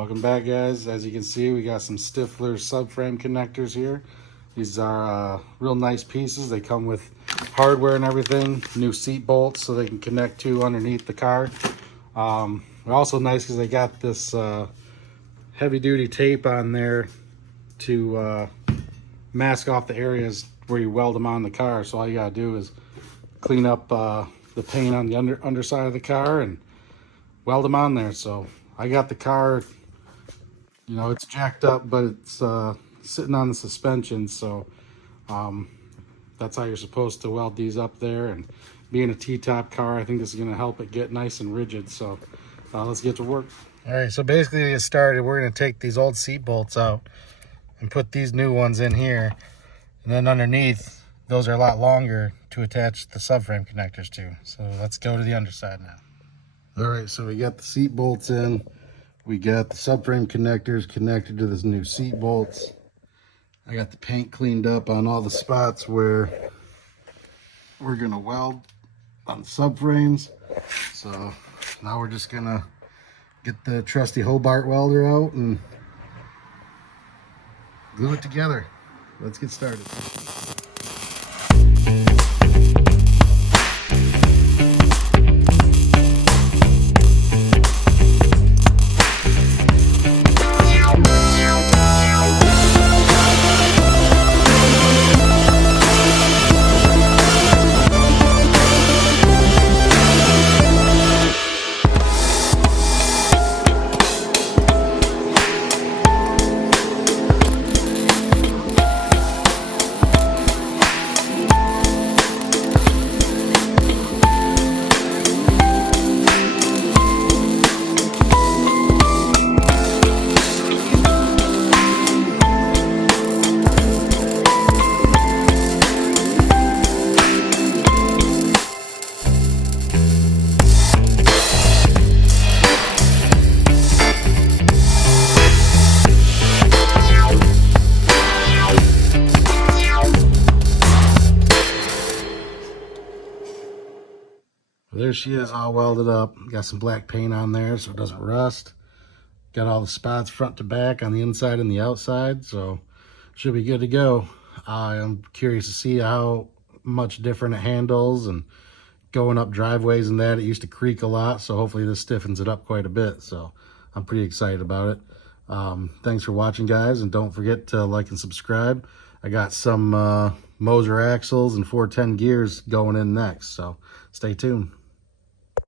Welcome back, guys. As you can see, we got some Stifflers subframe connectors here. These are real nice pieces. They come with hardware and everything, new seat bolts so they can connect to underneath the car. They're also nice because they got this heavy duty tape on there to mask off the areas where you weld them on the car. So all you gotta do is clean up the paint on the underside of the car and weld them on there. So I got the car, you know, it's jacked up, but it's sitting on the suspension. So that's how you're supposed to weld these up there. And being a T-top car, I think this is going to help it get nice and rigid. So let's get to work. All right, so basically to get started, we're going to take these old seat bolts out and put these new ones in here. And then underneath, those are a lot longer to attach the subframe connectors to. So let's go to the underside now. All right, so we got the seat bolts in. We got the subframe connectors connected to this new seat bolts. I got the paint cleaned up on all the spots where we're gonna weld on the subframes. So now we're just gonna get the trusty Hobart welder out and glue it together. Let's get started. There she is, all welded up. Got some black paint on there so it doesn't rust. Got all the spots front to back on the inside and the outside, so should be good to go. I'm curious to see how much different it handles, and going up driveways and that, it used to creak a lot, so hopefully this stiffens it up quite a bit. So I'm pretty excited about it. Thanks for watching, guys, and don't forget to like and subscribe. I got some Moser axles and 410 gears going in next, so stay tuned.